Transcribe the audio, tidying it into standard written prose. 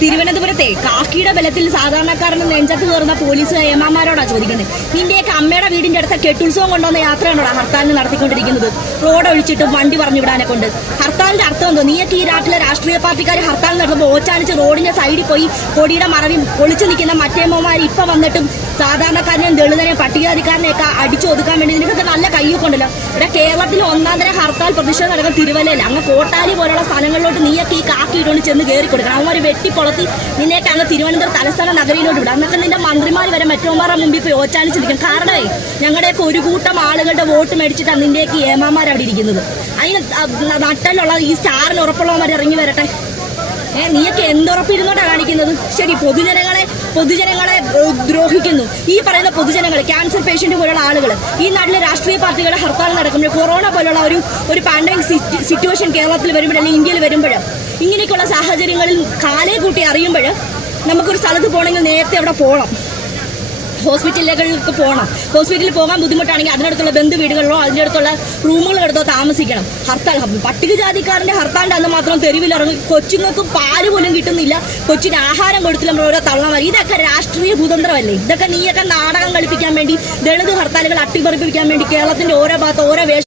തിരുവനന്തപുരത്തെ കാക്കിയുടെ ബലത്തിൽ സാധാരണക്കാരന് നെഞ്ചത്ത് കയറുന്ന പോലീസ് ഏമാമാരോടാ ചോദിക്കുന്നത്. നിന്റെയൊക്കെ അമ്മയുടെ വീടിന്റെ അടുത്ത കെട്ടുത്സവം കൊണ്ടുവന്ന യാത്രയാണോടാ ഹർത്താലിന് നടത്തിക്കൊണ്ടിരിക്കുന്നത്? റോഡ് ഒഴിച്ചിട്ട് വണ്ടി പറഞ്ഞു വിടാനെ കൊണ്ട്. ഹർത്താലിന്റെ അർത്ഥം എന്തോ? നീയൊക്കെ ഈ നാട്ടിലെ രാഷ്ട്രീയ പാർട്ടിക്കാർ ഹർത്താൽ നടത്തുമ്പോൾ ഓച്ചാനിച്ച് റോഡിന്റെ സൈഡിൽ പോയി കൊടിയുടെ മറവി ഒളിച്ചു നിൽക്കുന്ന മറ്റേമ്മമാർ ഇപ്പൊ വന്നിട്ടും സാധാരണക്കാരനെയും ദളിതനെയും പട്ടികജാതിക്കാരനെയൊക്കെ അടിച്ചൊതുക്കാൻ വേണ്ടി നിനക്കൊക്കെ നല്ല കയ്യൊക്കെ ഉണ്ടല്ലോ. ഇവിടെ കേരളത്തിൽ ഒന്നാന്തര ഹർത്താൽ പ്രതിഷേധം നടക്കുന്ന തിരുവല്ലയിൽ അങ്ങ് കോട്ടാലി പോലുള്ള സ്ഥലങ്ങളിലോട്ട് നീയൊക്കെ ഈ കാക്കിയിട്ടോണ്ട് ചെന്ന് കയറി കൊടുക്കണം. അവന്മാർ വെട്ടിപ്പൊളത്തി നിന്നെയൊക്കെ അങ്ങ് തിരുവനന്തപുരം തലസ്ഥാന നഗരിയിലോട്ട് വിടാം. എന്നൊക്കെ നിന്റെ മന്ത്രിമാർ വരെ മറ്റോമാരുടെ മുമ്പിൽ പോയി ഓച്ചാനിച്ച് നിൽക്കും. കാരണമേ ഞങ്ങളുടെയൊക്കെ ഒരു കൂട്ടം ആളുകളുടെ വോട്ട് മേടിച്ചിട്ടാണ് നിന്റെയൊക്കെ ഏമാമാർ അവിടെ ഇരിക്കുന്നത്. അതിന് നട്ടലുള്ള ഈ സ്റ്റാറിന് ഉറപ്പുള്ളവന്മാർ ഇറങ്ങി വരട്ടെ. നീയൊക്കെ എന്തുറപ്പിരുന്നോട്ടാ കാണിക്കുന്നത്? ശരി, പൊതുജനങ്ങളെ ദ്രോഹിക്കുന്നു. ഈ പറയുന്ന പൊതുജനങ്ങൾ, ക്യാൻസർ പേഷ്യന്റ് പോലുള്ള ആളുകൾ, ഈ നാട്ടിലെ രാഷ്ട്രീയ പാർട്ടികളുടെ ഹർത്താൽ നടക്കുമ്പോൾ, കൊറോണ പോലുള്ള ഒരു പാൻഡമിക് സിറ്റുവേഷൻ കേരളത്തിൽ വരുമ്പോൾ അല്ലെങ്കിൽ ഇന്ത്യയിൽ വരുമ്പോൾ, ഇങ്ങനെയൊക്കെയുള്ള സാഹചര്യങ്ങളിൽ കാലേ കൂട്ടി അറിയുമ്പോൾ നമുക്കൊരു സ്ഥലത്ത് പോകണമെങ്കിൽ നേരത്തെ അവിടെ പോകണം, ഹോസ്പിറ്റലുകൾക്ക് പോകണം. ഹോസ്പിറ്റലിൽ പോകാൻ ബുദ്ധിമുട്ടാണെങ്കിൽ അതിനടുത്തുള്ള ബന്ധു വീടുകളിലോ അതിൻ്റെ അടുത്തുള്ള റൂമുകളോ എടുത്തോ താമസിക്കണം. ഹർത്താൽ പട്ടികജാതിക്കാരൻ്റെ ഹർത്താലിൻ്റെ അന്ന് മാത്രം തെരുവിലിറങ്ങി കൊച്ചുങ്ങൾക്ക് പാല് പോലും കിട്ടുന്നില്ല, കൊച്ചിന് ആഹാരം കൊടുത്തില്ല, ഓരോ തള്ളമാർ. ഇതൊക്കെ രാഷ്ട്രീയ കുതന്ത്രമല്ലേ? ഇതൊക്കെ നീയൊക്കെ നാടകം കളിപ്പിക്കാൻ വേണ്ടി, ദളിത് ഹർത്താലുകൾ അട്ടിമറിപ്പിക്കാൻ വേണ്ടി കേരളത്തിന്റെ ഓരോ ഭാഗത്ത് ഓരോ